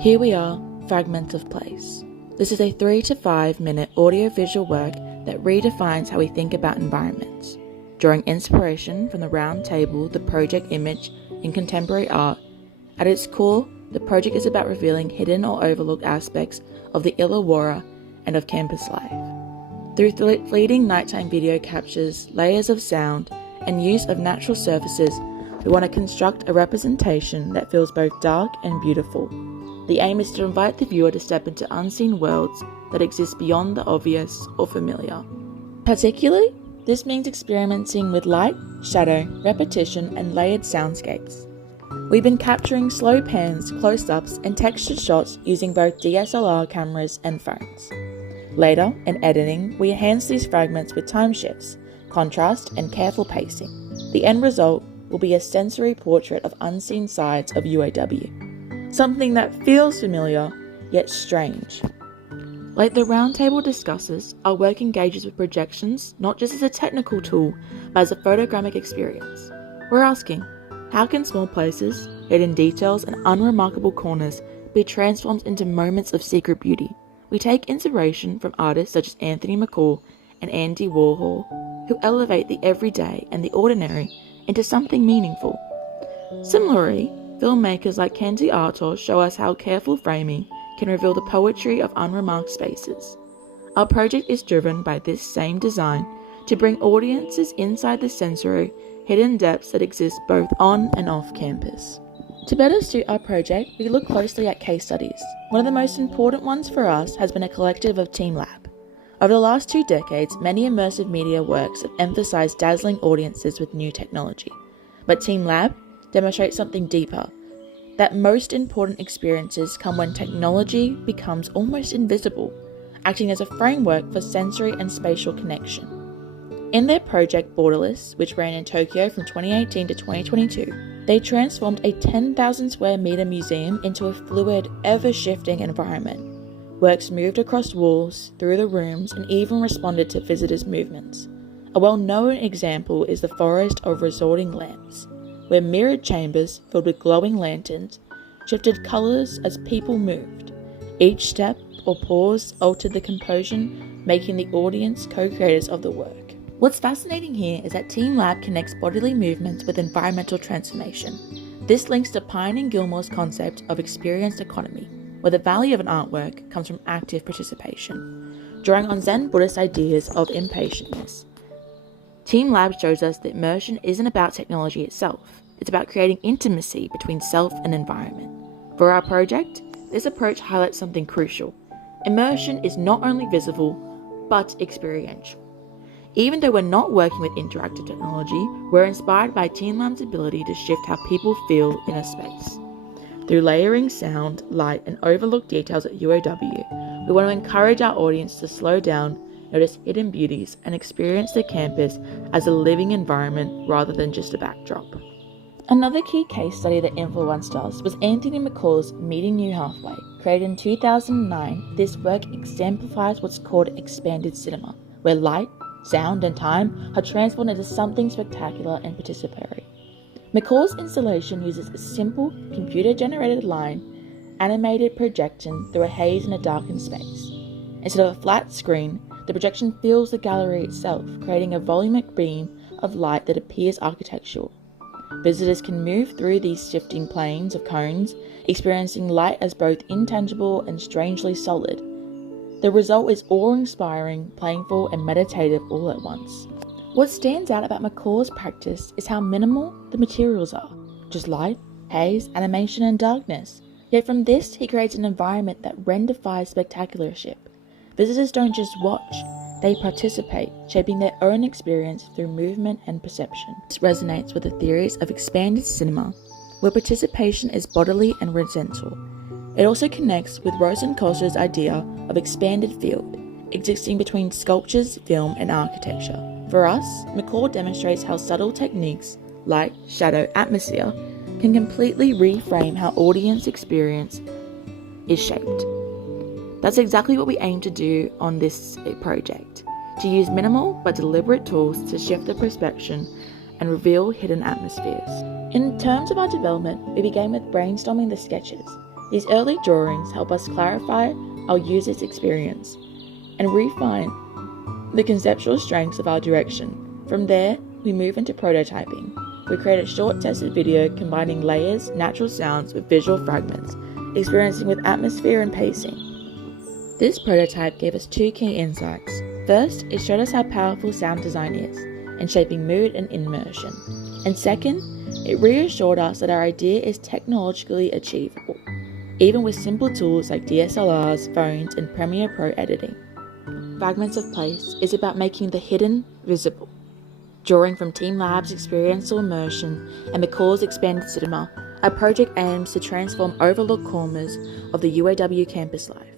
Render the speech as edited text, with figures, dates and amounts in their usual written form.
Here we are, Fragments of Place. This is a 3 to 5 minute audio-visual work that redefines how we think about environments. Drawing inspiration from the round table, the project image in contemporary art, at its core, the project is about revealing hidden or overlooked aspects of the Illawarra and of campus life. Through fleeting nighttime video captures, layers of sound, and use of natural surfaces, we want to construct a representation that feels both dark and beautiful. The aim is to invite the viewer to step into unseen worlds that exist beyond the obvious or familiar. Particularly, this means experimenting with light, shadow, repetition, and layered soundscapes. We've been capturing slow pans, close-ups, and textured shots using both DSLR cameras and phones. Later, in editing, we enhance these fragments with time shifts, contrast, and careful pacing. The end result will be a sensory portrait of unseen sides of UAW. Something that feels familiar, yet strange. Like the roundtable discusses, our work engages with projections not just as a technical tool, but as a photogrammic experience. We're asking, how can small places, hidden details, and unremarkable corners be transformed into moments of secret beauty? We take inspiration from artists such as Anthony McCall and Andy Warhol, who elevate the everyday and the ordinary into something meaningful. Similarly, filmmakers like Kenzie Artos show us how careful framing can reveal the poetry of unremarked spaces. Our project is driven by this same design to bring audiences inside the sensory, hidden depths that exist both on and off campus. To better suit our project, we look closely at case studies. One of the most important ones for us has been a collective of Team Lab. Over the last 2 decades, many immersive media works have emphasized dazzling audiences with new technology. But Team Lab demonstrates something deeper, that most important experiences come when technology becomes almost invisible, acting as a framework for sensory and spatial connection. In their project Borderless, which ran in Tokyo from 2018 to 2022, they transformed a 10,000 square meter museum into a fluid, ever-shifting environment. Works moved across walls, through the rooms, and even responded to visitors' movements. A well-known example is the Forest of Resorting Lamps, where mirrored chambers filled with glowing lanterns shifted colours as people moved. Each step or pause altered the composition, making the audience co-creators of the work. What's fascinating here is that Team Lab connects bodily movements with environmental transformation. This links to Pine and Gilmore's concept of experienced economy, where the value of an artwork comes from active participation. Drawing on Zen Buddhist ideas of impatientness, Team Lab shows us that immersion isn't about technology itself, it's about creating intimacy between self and environment. For our project, this approach highlights something crucial. Immersion is not only visible, but experiential. Even though we're not working with interactive technology, we're inspired by Team Lab's ability to shift how people feel in a space. Through layering sound, light, and overlooked details at UAW, we want to encourage our audience to slow down, notice hidden beauties, and experience the campus as a living environment rather than just a backdrop. Another key case study that influenced us was Anthony McCall's Meeting You Halfway. Created in 2009, this work exemplifies what's called expanded cinema, where light, sound, and time are transformed into something spectacular and participatory. McCall's installation uses a simple, computer-generated line, animated projection through a haze in a darkened space. Instead of a flat screen, the projection fills the gallery itself, creating a volumic beam of light that appears architectural. Visitors can move through these shifting planes of cones, experiencing light as both intangible and strangely solid. The result is awe-inspiring, playful, and meditative all at once. What stands out about McCall's practice is how minimal the materials are, just light, haze, animation, and darkness. Yet from this, he creates an environment that defies spectacularship. Visitors don't just watch, they participate, shaping their own experience through movement and perception. This resonates with the theories of expanded cinema, where participation is bodily and horizontal. It also connects with Rosenkoster's idea of expanded field, existing between sculptures, film, and architecture. For us, McCall demonstrates how subtle techniques, light, shadow, atmosphere, can completely reframe how audience experience is shaped. That's exactly what we aim to do on this project, to use minimal but deliberate tools to shift the perception and reveal hidden atmospheres. In terms of our development, we began with brainstorming the sketches. These early drawings help us clarify our user's experience and refine the conceptual strengths of our direction. From there, we move into prototyping. We create a short tested video combining layers, natural sounds with visual fragments, experiencing with atmosphere and pacing. This prototype gave us 2 key insights. First, it showed us how powerful sound design is in shaping mood and immersion. And second, it reassured us that our idea is technologically achievable, even with simple tools like DSLRs, phones, and Premiere Pro editing. Fragments of Place is about making the hidden visible. Drawing from Team Lab's experiential immersion and McCall's expanded cinema, our project aims to transform overlooked corners of the UAW campus life.